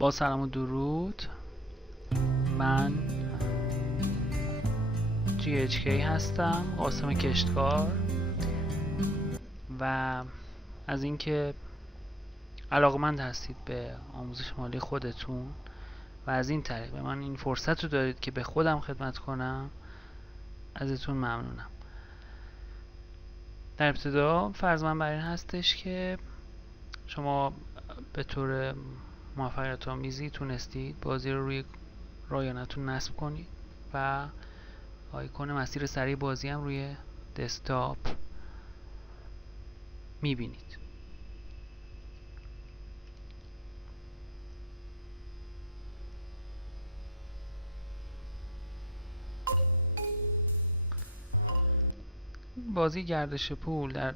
با سلام و درود. من GHK هستم، قاسم کشتکار، و از اینکه علاقمند هستید به آموزش مالی خودتون و از این طریق به من این فرصت رو دارید که به خودم خدمت کنم، ازتون ممنونم. در ابتدا فرض من بر این هستش که شما به طور موفقیت آمیزی تونستید بازی رو روی رایانتون نصب کنید و آیکون مسیر سریع بازی هم روی دسکتاپ میبینید. بازی گردش پول در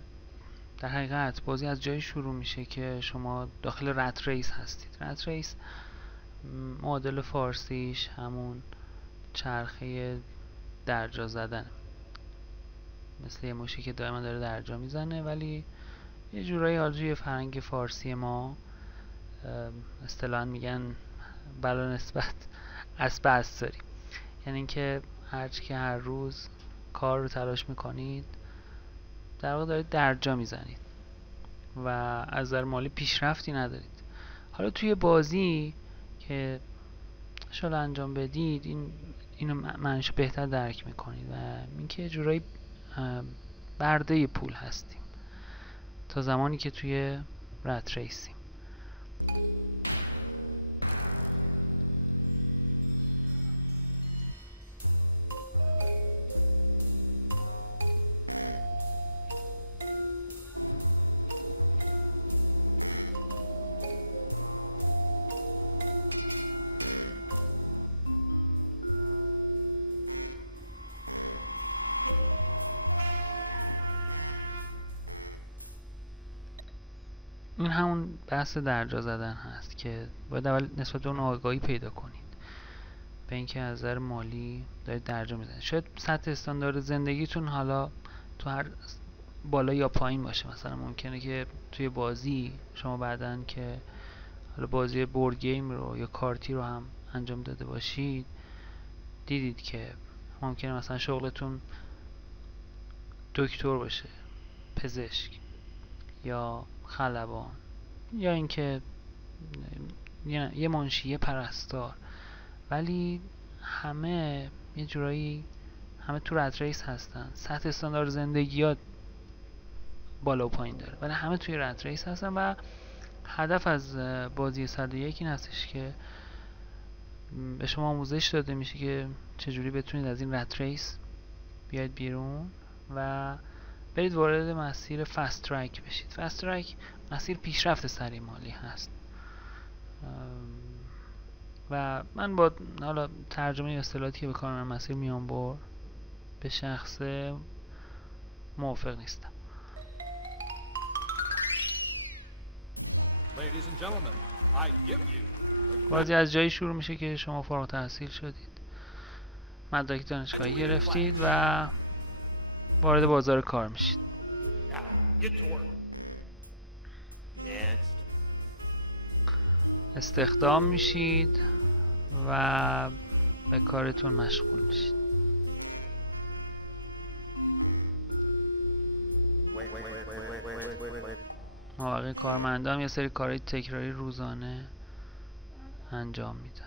حقیقت بازی از جایی شروع میشه که شما داخل رت ریس هستید. رت ریس معادل فارسیش همون چرخه درجا زدن، مثل یه موشی که دائما داره درجا میزنه، ولی یه جورایی حالا فرهنگ فارسی ما اصطلاحاً میگن بلا نسبت اسب اساری، یعنی اینکه هرچی که هر روز کار رو تلاش میکنید در واقع دارید درجا میزنید و از نظر مالی پیشرفتی ندارید. حالا توی بازی که شاید انجام بدید اینو معنیش بهتر درک میکنید و اینکه جورایی برده پول هستیم تا زمانی که توی رت ریسیم. این همون بحث درجا زدن هست که باید اول نسبت به اون آگاهی پیدا کنید به اینکه از نظر مالی دارید درجا میزنید. شاید سطح استاندارد زندگیتون حالا تو هر بالا یا پایین باشه. مثلا ممکنه که توی بازی شما بعدن که حالا بازی بورد گیم رو یا کارتی رو هم انجام داده باشید، دیدید که ممکنه مثلا شغلتون دکتر باشه، پزشک یا خلبان، یا اینکه یه منشی، یه پرستار، ولی همه یه جورایی همه تو رت ریس هستن. سطح استاندارد زندگیات بالا و پایین داره ولی همه توی رت ریس هستن و هدف از بازی 101 این هستش که به شما آموزش داده میشه که چجوری بتونید از این رت ریس بیاید بیرون و برید وارد مسیر فست ترک بشید. فست ترک مسیر پیشرفت سریع مالی هست و من با حالا ترجمه اصطلاحاتی که به کار میبرم مسیر میانبر به شخص موافق نیستم. بازی از جایی شروع میشه که شما فارغ التحصیل شدید، مدرک دانشگاهی گرفتید و وارد بازار کار میشید. استخدام میشید و به کارتون مشغول میشید. مواقع کارمندان یه سری کارهای تکراری روزانه انجام میدن.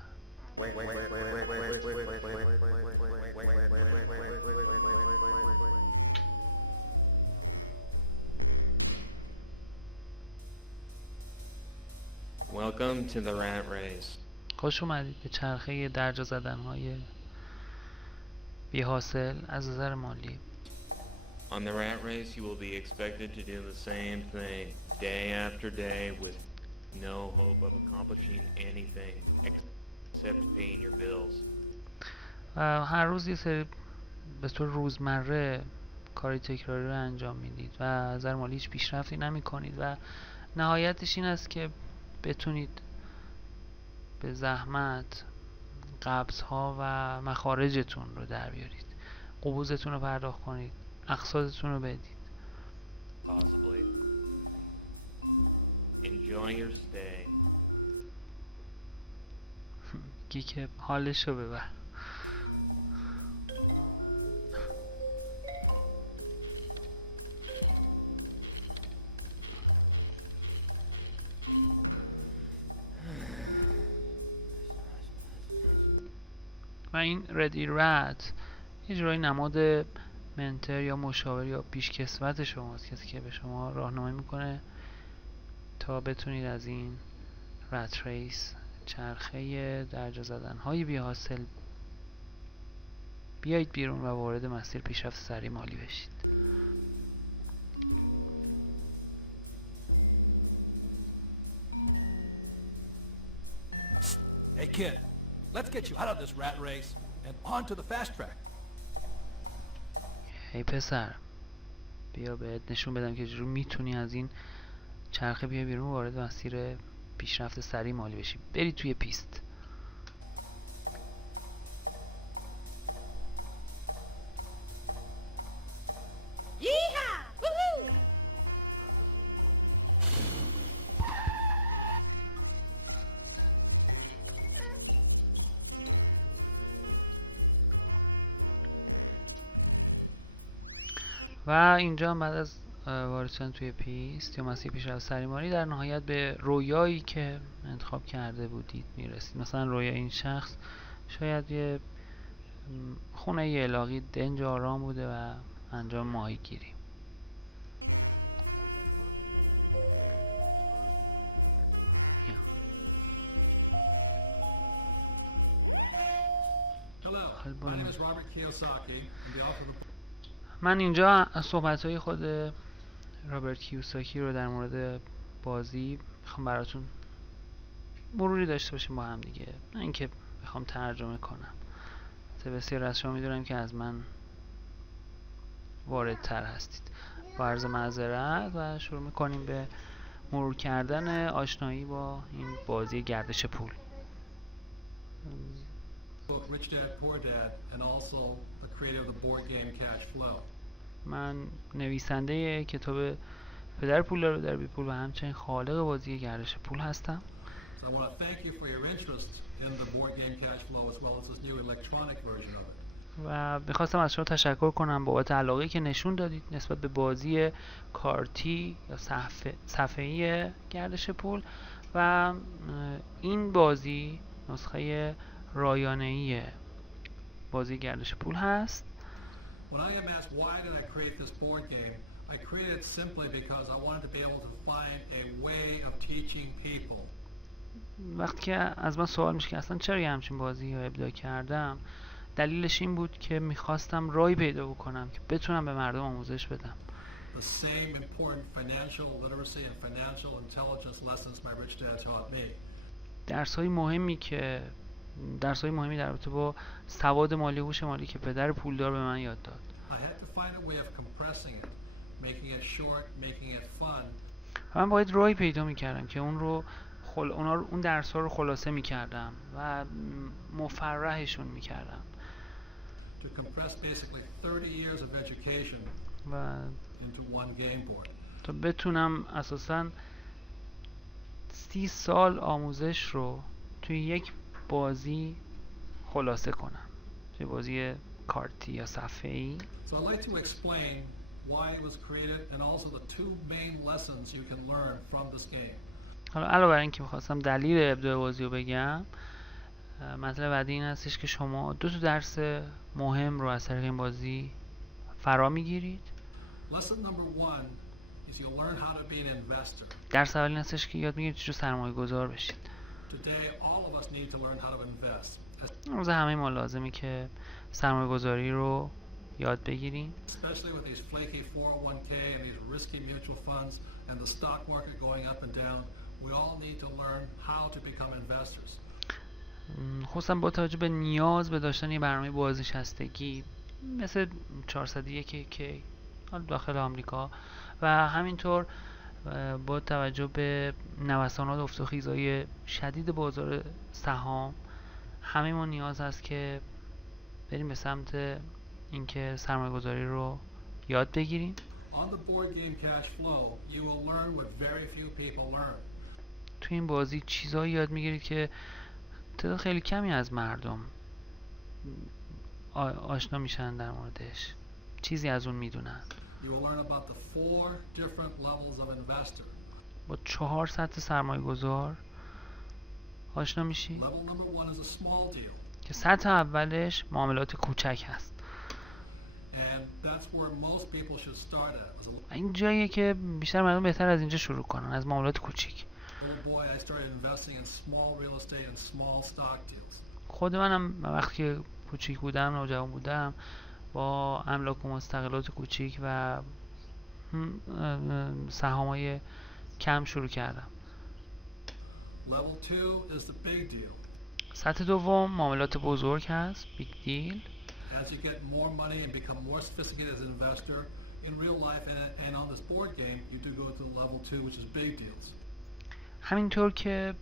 Welcome to the rat race. خوش اومدید به چرخه درجا زدن‌های بی حاصل از نظر مالی. On the rat race, you will be expected to do the same thing day after day with no hope of accomplishing anything except paying your bills. هر روز یه سری به طور روزمره کاری تکراری رو انجام میدید و از نظر مالی هیچ پیشرفتی نمی کنید و نهایتش این است که بتونید به زحمت قبض‌ها و مخارجتون رو در بیارید، قبوزتون رو پرداخت کنید، اقساطتون رو بدید. Possibly. Enjoy your stay. یکی که حالشو ببر. و این ردی رد یه جورایی نماد منتر یا مشاور یا پیشکسوت شماست، کسی که به شما راهنمایی میکنه تا بتونید از این رت ریس، چرخه درجا زدن های بی حاصل، بیایید بیرون و وارد مسیر پیشرفت سریع مالی بشید. Hey kid, let's get you out of this rat race and onto the fast track. هی پسر، بیا بهت نشون بدم که چجوری میتونی از این چرخه بیا بیرون، وارد مسیر پیشرفت سریع مالی بشی. بری توی پیست. و اینجا بعد از وارد شدن توی پیست یا مسیر پیشرفت سریع مالی، در نهایت به رویایی که انتخاب کرده بودید میرسید. مثلا رویای این شخص شاید یه خونه یه علاقی دنج آرام بوده و انجام ماهیگیری. Hello, my name is Robert Kiyosaki on behalf of the من اینجا صحبت‌های خود رابرت کیوساکی رو در مورد بازی میخوام براتون مروری داشته باشیم با هم دیگه، نه اینکه بخوام ترجمه کنم. بسیار از شما میدونم که از من واردتر هستید. با عرض معذرت و شروع میکنیم به مرور کردن آشنایی با این بازی گردش پول. book Rich Dad Poor Dad and also the creator of the board game Cash Flow. من نویسنده کتاب پدر پولدار و در بی پول و همچنین خالق بازی گردش پول هستم. So I want to thank you for your interest in the board game Cash Flow as well as this new electronic version of it. و میخواستم از شما تشکر کنم بابت علاقه‌ای که نشون دادید نسبت به بازی کارتی یا صفحه‌ای گردش پول و این بازی نسخه رایانه‌ای بازی گردش پول هست. When I am asked why did I create this board game, I created it simply because I wanted to be able to find a way of teaching people. وقتی که از من سوال میشه که اصلا چرا یه همچین بازی رو ابداع کردم، دلیلش این بود که میخواستم راهی پیدا بکنم که بتونم به مردم آموزش بدم. The same important financial literacy and financial intelligence lessons my rich dad taught me. درس‌های مهمی در رابطه با سواد مالی و هوش مالی که پدر پولدار به من یاد داد. I had to find a way of compressing it, making it short, making it fun. من باید راهی پیدا می‌کردم که اون درس‌ها رو خلاصه می‌کردم و مفرحشون می‌کردم. To compress basically 30 years of education و into one game board. تا بتونم اساساً 30 سال آموزش رو توی یک بازی خلاصه کنم، توی بازی کارتی یا صفحه‌ای. So I'd like to explain why it was created and also the two main lessons you can learn from this game. حالا علاوه بر اینکه می‌خواستم دلیل ابداع بازی رو بگم، مطلب بعدی این هستش که شما دو تا درس مهم رو از طریق این بازی فرا میگیرید. Lesson number 1 is you'll learn how to be an investor. درس اول این هستش که یاد میگیرید چجوری سرمایه‌گذار بشید. Today all of us need to learn how to invest. امروز همه ما لازمه که سرمایه‌گذاری رو یاد بگیریم. Especially with these flaky 401k and these risky mutual funds and the stock market going up and down, we all need to learn how to become investors. خصوصا با توجه به نیاز به داشتن یه برنامه بازنشستگی مثل 401k داخل آمریکا و همینطور با توجه به نوسانات افت و خیزهای شدید بازار سهام، همه ما نیاز هست که بریم به سمت اینکه سرمایه‌گذاری رو یاد بگیریم. On the board game Cash Flow, you will learn what very few people learn. تو این بازی چیزایی یاد میگیرید که تعداد خیلی کمی از مردم آشنا میشن در موردش، چیزی از اون میدونن. You will learn about the 4 different levels of investor. با 4 سطح سرمایه گذار آشنا میشی Level number 1 is a small deal, که سطح اولش معاملات کوچک هست. and that's where most people should start at. As a این جاییه که بیشتر مردم بهتر از اینجا شروع کنن، از معاملات کوچیک. little boy, I started investing in small real estate and small stock deals. خود منم وقتی که کوچیک بودم، نوجوان بودم، با املاک و مستقلات کوچیک و سهامای کم شروع کردم. Level 2 is the big deal. سطح دوم معاملات بزرگ هست، بیگ دیل. As you get more money and become more sophisticated as an investor in real life and on this board game, you do go to level 2, which is big deals. همینطور که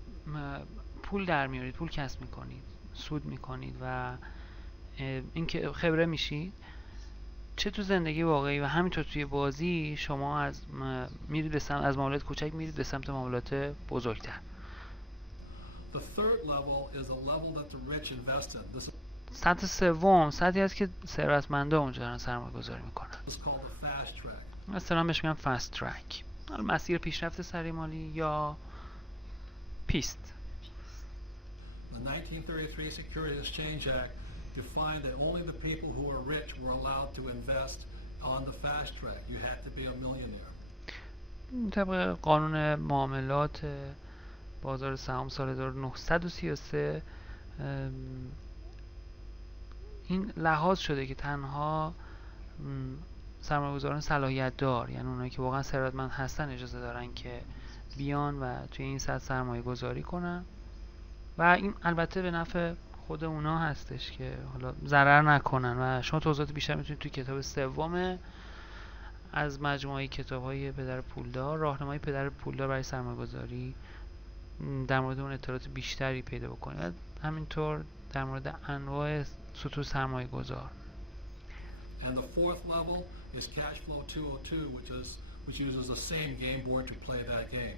پول در میارید، پول کسب میکنید، سود میکنید و اینکه خبره میشید، چه تو زندگی واقعی و همینطور توی بازی، شما از میرید به سمت از معاملات کوچک میرید به سمت معاملات بزرگتر. The third level is a level that the rich invest in. This سطح سوم سطحی است که ثروتمندا اونجا دارن سرمایه گذاری میکنن. is called the fast track. مثلا بهش میگن فست ترک، مسیر پیشرفت سریع مالی یا پیست. The 1933 Securities Exchange Act defined that only the people who are rich were allowed to invest on the fast track. You had to be a millionaire. طبق قانون معاملات بازار سهام سال 1933 این لحاظ شده که تنها سرمایه‌گذاران صلاحیت دار، یعنی اونایی که واقعا ثروتمند هستن، اجازه دارن که بیان و توی این سطح سرمایه گذاری کنن و این البته به نفع خود اونا هستش که حالا ضرر نکنن. و شما توضیحات بیشتر میتونید توی کتاب سوم از مجموعه کتاب‌های پدر پولدار، راهنمای پدر پولدار برای سرمایه‌گذاری، در مورد اون اطلاعات بیشتری پیدا بکنید و همینطور در مورد انواع سطوح سرمایه گذار. And the fourth level is cash flow 202, which uses the same game board to play that game.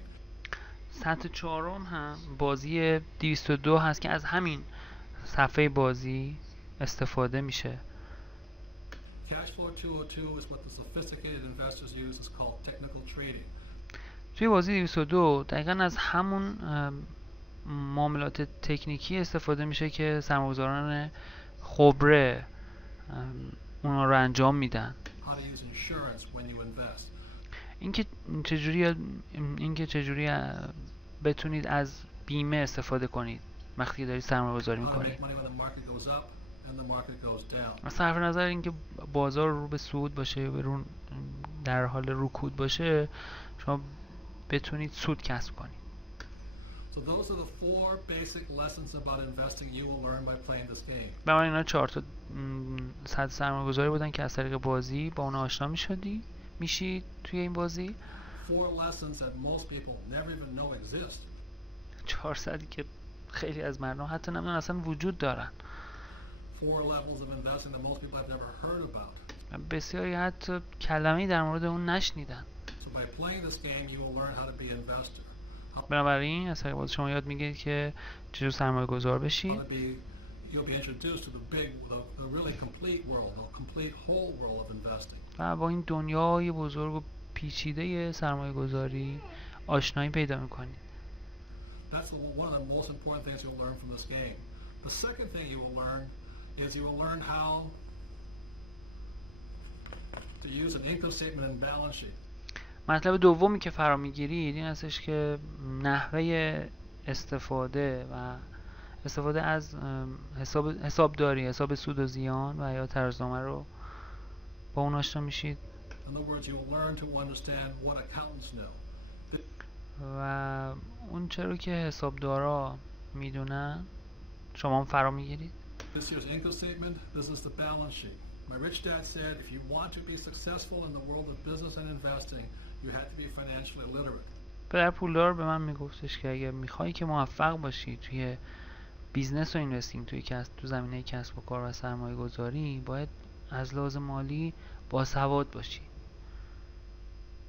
سطح چهارم هم بازی 202 هست که از همین صفحه بازی استفاده میشه. Cash flow 202 is what the sophisticated investors use. It's called technical trading. توی بازی 202 دقیقا از همون معاملات تکنیکی استفاده میشه که سرمایه‌گذاران خبره اونا رو انجام میدن. How to use insurance when you invest. اینکه چجوری بتونید از بیمه استفاده کنید وقتی دارید سرمایه‌گذاری How to میکنید. make money when the market goes up and the market goes down. صرف نظر اینکه بازار رو به صعود باشه یا در حال رکود باشه، شما بتونید سود کسب کنید. So those are the 4 basic lessons about investing you will learn by playing this game. بنابراین اینا 4 تا سطح سرمایه‌گذاری بودن که از طریق بازی با اونها آشنا میشید توی این بازی. 4 lessons that most people never even know exist. 4 سطحی که خیلی از مردم حتی نمیدونن اصلا وجود دارن. 4 levels of investing that most people have never heard about. بسیاری حتی کلمه‌ای در مورد اون نشنیدن. So by playing this game you will learn how to be an investor. بنابراین از طریق بازی شما یاد میگیرید که چجور سرمایه گذار How بشید. to be, you'll be introduced to the really complete world, the complete whole world of investing. و با این دنیای بزرگ و پیچیده سرمایه گذاری آشنایی پیدا میکنید. That's one of the most important things you'll learn from this game. The second thing you will learn is you will learn how to use an income statement and balance sheet. مطلب دومی که فرا میگیرید این هستش که نحوه استفاده از حسابداری، حساب سود و زیان و یا ترازنامه رو با اون آشنا میشید. In other words, you will learn to understand what accountants know. و اون چرا که حسابدارا میدونن شما هم فرا میگیرید. This year's income statement, this is the balance sheet. My rich dad said if you want to be successful in the world of business and investing, you have to be financially literate. پدر پولدار به من میگفتش که اگه میخوای که موفق باشی توی بیزنس و اینوستینگ، تو زمینه کسب و کار و سرمایه گذاری، باید از لحاظ مالی باسواد باشی،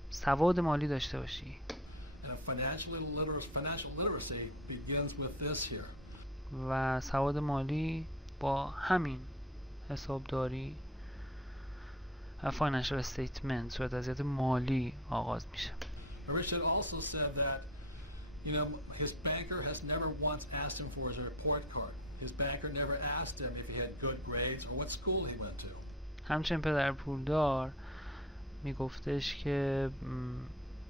سواد مالی داشته باشی. And financial literacy begins with this here. و سواد مالی با همین حسابداری و financial statement صورت وضعیت مالی آغاز میشه. Richard also said that, you know, his banker has never once asked him for his report card. His banker never asked him if he had good grades or what school he went to. همچنین پدر پولدار میگفتش که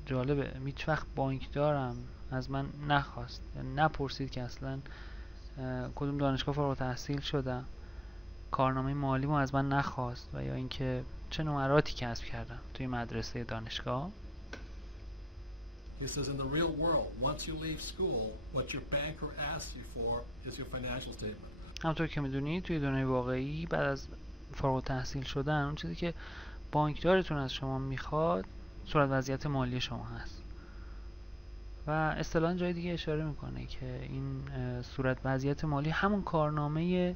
جالبه هیچ وقت بانکدارم از من نخواست، نپرسید که اصلا کدوم دانشگاه فارغ التحصیل شدم، کارنامه مالیمو از من نخواست و یا اینکه چه نمراتی کسب کردم توی مدرسه دانشگاه. He says in the real world, once you leave school, what your banker asks you for is your financial statement. همونطور که میدونید توی دنیای واقعی بعد از فارغ التحصیل شدن اون چیزی که بانکدارتون از شما میخواد صورت وضعیت مالی شما هست و اصطلاحاً جای دیگه اشاره میکنه که این صورت وضعیت مالی همون کارنامه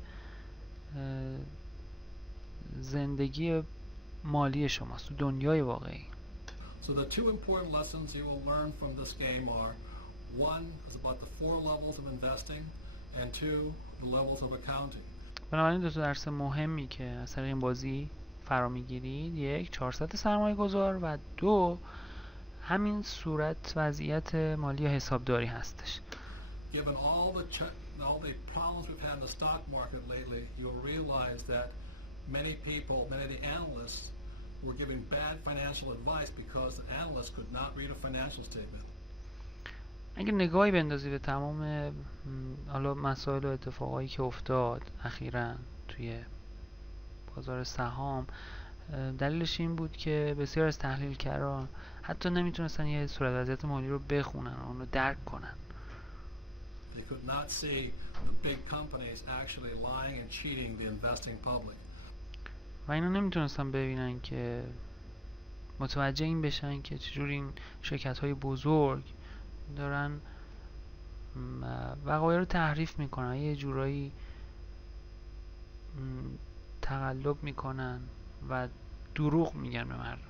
زندگی مالی شماست تو دنیای واقعی. So the two important lessons you will learn from this game are, one is about the 4 levels of investing, and 2, the levels of accounting. بنابراین دو تا درس مهمی که از طریق این بازی فرا میگیرید، یک 400 سرمایه گذار و دو همین صورت وضعیت مالی یا حسابداری هستش. Given all the problems we've had in the stock market lately, you'll realize that many people, many of the analysts were giving bad financial advice because the analysts could not read a financial statement. اگه نگاهی بندازی به تمام حالا مسائل و اتفاقایی که افتاد اخیراً توی بازار سهام، دلیلش این بود که بسیار از تحلیلگران حتی نمیتونستن یه صورت وضعیت مالی رو بخونن و اون رو درک کنن. They could not see the big companies actually lying and cheating the investing public. و اینا نمیتونستن ببینن که متوجه این بشن که چجوری این شرکت‌های بزرگ دارن وقایع رو تحریف میکنن، یه جورایی تقلب میکنن و دروغ میگن به مردم.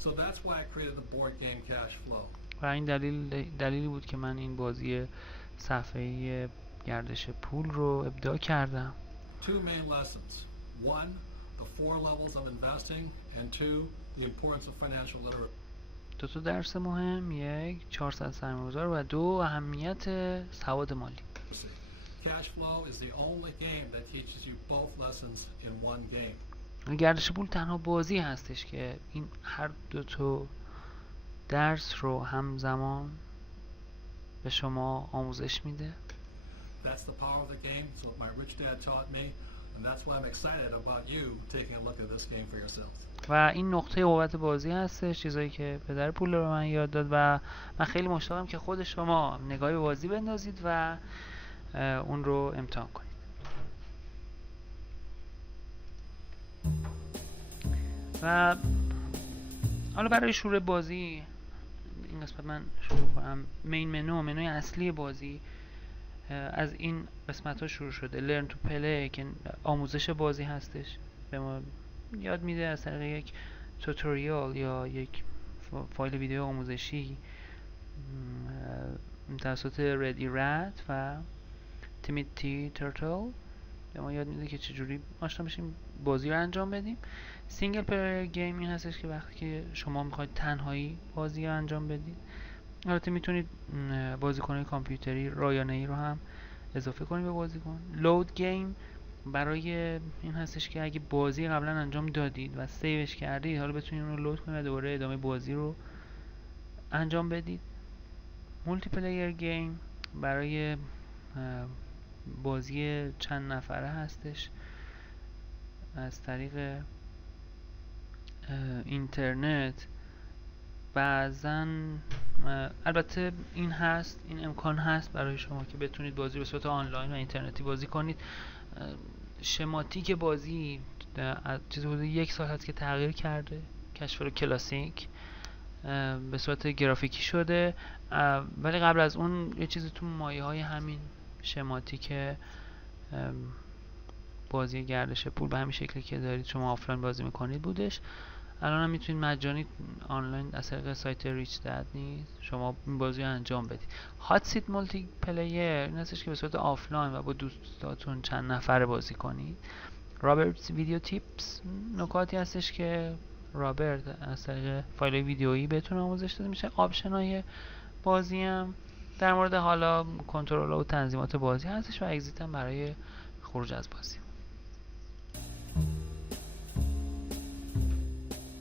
So that's why I created the board game Cash Flow. و این دلیلی بود که من این بازی صفحه‌ای گردش پول رو ابداع کردم. Two main lessons. One, the 4 levels of investing, and 2, the importance of financial literacy. دو تا درس مهم، یک 400 سرمایه‌گذار و دو اهمیت سواد مالی. Cash Flow is the only game that teaches you both lessons in one game. گردش پول تنها بازی هستش که این هر دو تا درس رو همزمان به شما آموزش میده. That's the power of the game. It's what my rich dad taught me, and that's why I'm excited about you taking a look at this game for yourselves. و این نقطه قوت بازی هستش، چیزایی که پدر پول رو به من یاد داد و من خیلی مشتاقم که خود شما نگاهی به بازی بندازید و اون رو امتحان کنید. و حالا برای شروع بازی این قسمت من شروع کنم. منوی اصلی بازی از این قسمت ها شروع شده. Learn to Play که آموزش بازی هستش، به ما یاد میده از طریق یک توتوریال یا یک فایل ویدیو آموزشی توسط ردی رد و تیمیتی ترتل به ما یاد میده که چجوری آشنا بشیم بازی رو انجام بدیم. سینگل پلیر گیم این هستش که وقتی که شما میخواید تنهایی بازی رو انجام بدید، البته میتونید بازیکن‌های کامپیوتری رایانه‌ای رو هم اضافه کنید به بازیکن. لود گیم برای این هستش که اگه بازی قبلا انجام دادید و سیوش کردید، حالا بتونید اون رو لود کنید و دوباره ادامه بازی رو انجام بدید. مولتی پلیر گیم برای بازی چند نفره هستش از طریق اینترنت. بعضن البته این امکان هست برای شما که بتونید بازی به صورت آنلاین و اینترنتی بازی کنید. شماتیک بازی چیزی حدود 1 سال هست که تغییر کرده، کشف کلاسیک به صورت گرافیکی شده، ولی قبل از اون یه چیزی تو مایه های همین شماتیک بازی گردش پول به همین شکلی که دارید شما آفلاین بازی میکنید بودش. الان هم میتونید مجانی آنلاین از طریق سایت ریچ دد نیست شما این بازی رو انجام بدید. هات سیت مولتی پلیر این هستش که به صورت آفلاین و با دوستاتون چند نفره بازی کنید. رابرتس ویدیو تیپس نکاتی هستش که رابرت از طریق فایل ویدیویی بهتون آموزش داده میشه. آپشن‌های بازی هم در مورد حالا کنترل و تنظیمات بازی هستش و اگزیت هم برای خروج از بازی.